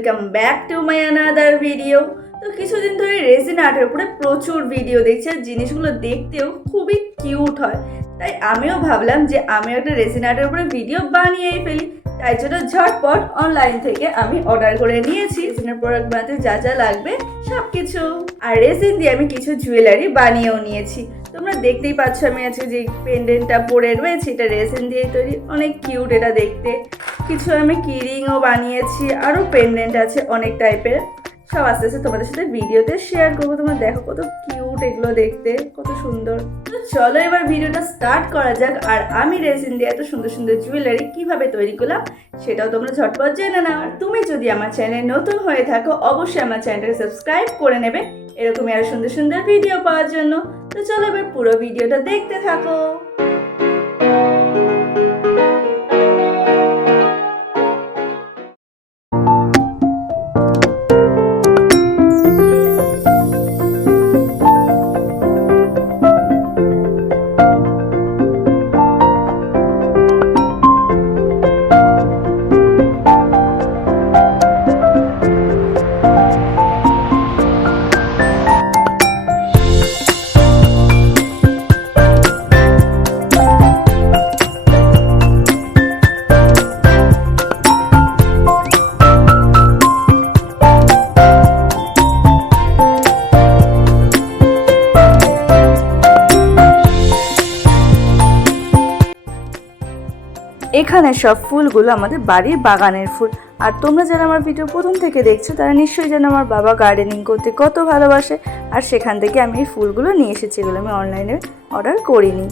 Welcome back to my another video. তো কিছুদিন ধরে রেজিন আর্টের উপরে প্রচুর ভিডিও দেখছি আর জিনিসগুলো দেখতেও খুবই কিউট হয়। তাই আমিও ভাবলাম যে আমিও একটা রেজিন আর্টের উপরে ভিডিও বানিয়েই ফেলি। তাই জন্য ঝটপট অনলাইন থেকে আমি অর্ডার করে নিয়েছি রেজিনের প্রোডাক্ট বানাতে যা যা লাগবে সব কিছু। আর রেজিন দিয়ে আমি কিছু জুয়েলারি বানিয়েও নিয়েছি। তোমরা দেখতেই পাচ্ছ আমি আজকে যে পেন্ডেন্টটা পরে রয়েছে এটা রেজিন দিয়ে তৈরি, অনেক কিউট এটা দেখতে। কিছু আমি কিরিংও বানিয়েছি, আরও পেন্ডেন্ট আছে অনেক টাইপের। সব আস্তে আস্তে তোমাদের সাথে ভিডিওতে শেয়ার করবো। তোমরা দেখো কত কিউট এগুলো দেখতে, কত সুন্দর। তো চলো এবার ভিডিওটা স্টার্ট করা যাক। আর আমি রেজিন দিয়ে এত সুন্দর সুন্দর জুয়েলারি কিভাবে তৈরি করলাম সেটাও তোমরা ঝটপট জেনে নাও। আর তুমি যদি আমার চ্যানেলে নতুন হয়ে থাকো অবশ্যই আমার চ্যানেলটাকে সাবস্ক্রাইব করে নেবে এরকমই আরো সুন্দর সুন্দর ভিডিও পাওয়ার জন্য। তো চলো এবার পুরো ভিডিওটা দেখতে থাকো। এখানে সব ফুলগুলো আমাদের বাড়ির বাগানের ফুল। আর তোমরা যারা আমার ভিডিও প্রথম থেকে দেখছো তারা নিশ্চয়ই জানো আমার বাবা গার্ডেনিং করতে কত ভালোবাসে। আর সেখান থেকে আমি এই ফুলগুলো নিয়ে এসেছি, এগুলো আমি অনলাইনে অর্ডার করিনি।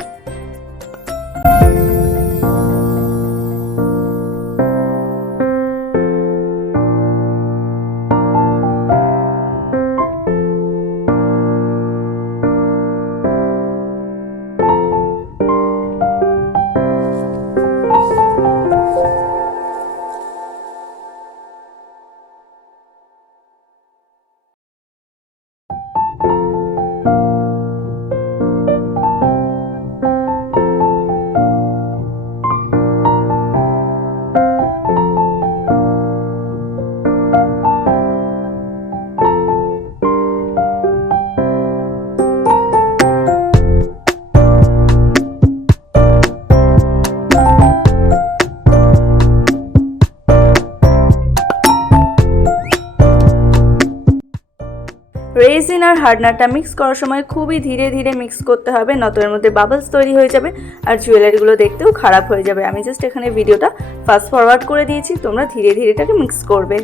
রেজিন আর হার্ডনারটা মিক্স করার সময় খুবই ধীরে ধীরে মিক্স করতে হবে, নয়তো এর মধ্যে বাবলস তৈরি হয়ে যাবে আর জুয়েলারিগুলো দেখতেও খারাপ হয়ে যাবে। আমি জাস্ট এখানে ভিডিওটা ফাস্ট ফরওয়ার্ড করে দিয়েছি, তোমরা ধীরে ধীরে এটাকে মিক্স করবে।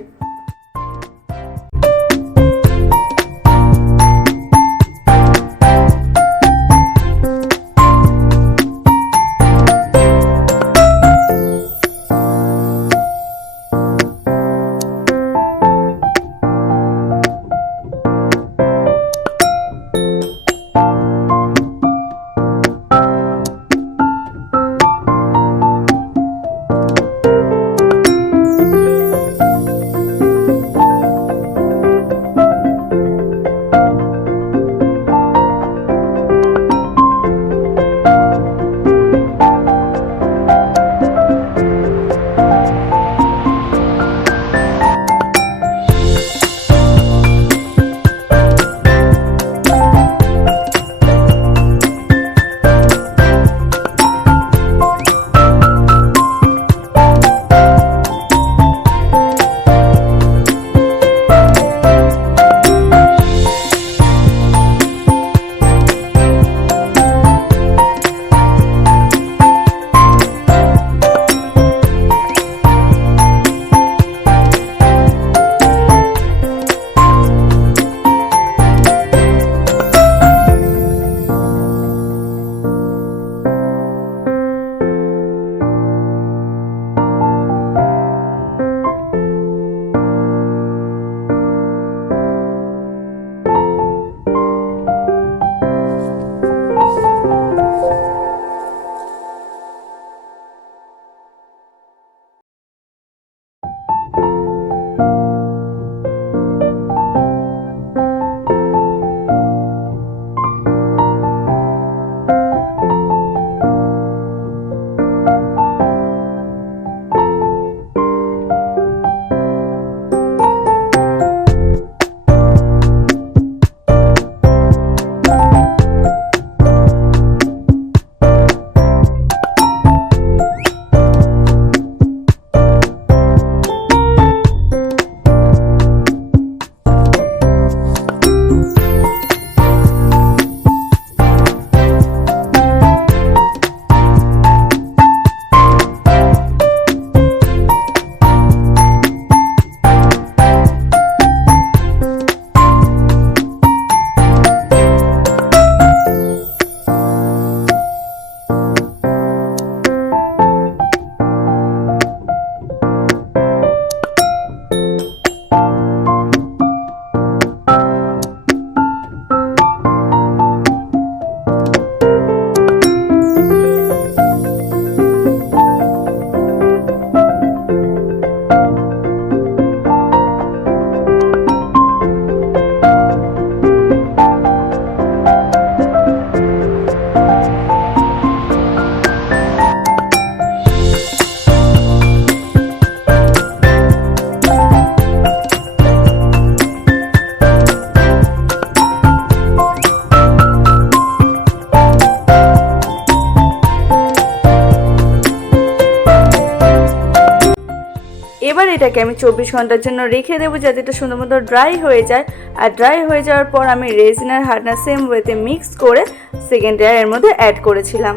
এটাকে আমি 24 ঘন্টার জন্য রেখে দেবো যাতে এটা সুন্দর মতো ড্রাই হয়ে যায়। আর ড্রাই হয়ে যাওয়ার পর আমি রেজিন আর হার্ডনার সেম ওয়েতে মিক্স করে সেকেন্ড লেয়ার এর মধ্যে অ্যাড করেছিলাম।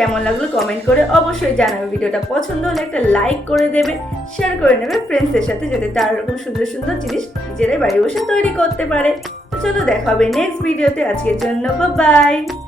কেমন লাগলো কমেন্ট করে অবশ্যই জানাবে। ভিডিওটা পছন্দ হলে একটা লাইক করে দেবে, শেয়ার করে নেবে ফ্রেন্ডসদের সাথে যাতে তারা এরকম সুন্দর সুন্দর জিনিস নিজেরাই বাড়ি বসে তৈরি করতে পারে। তো চলো দেখা হবে নেক্সট ভিডিওতে। আজকের জন্য বাই বাই।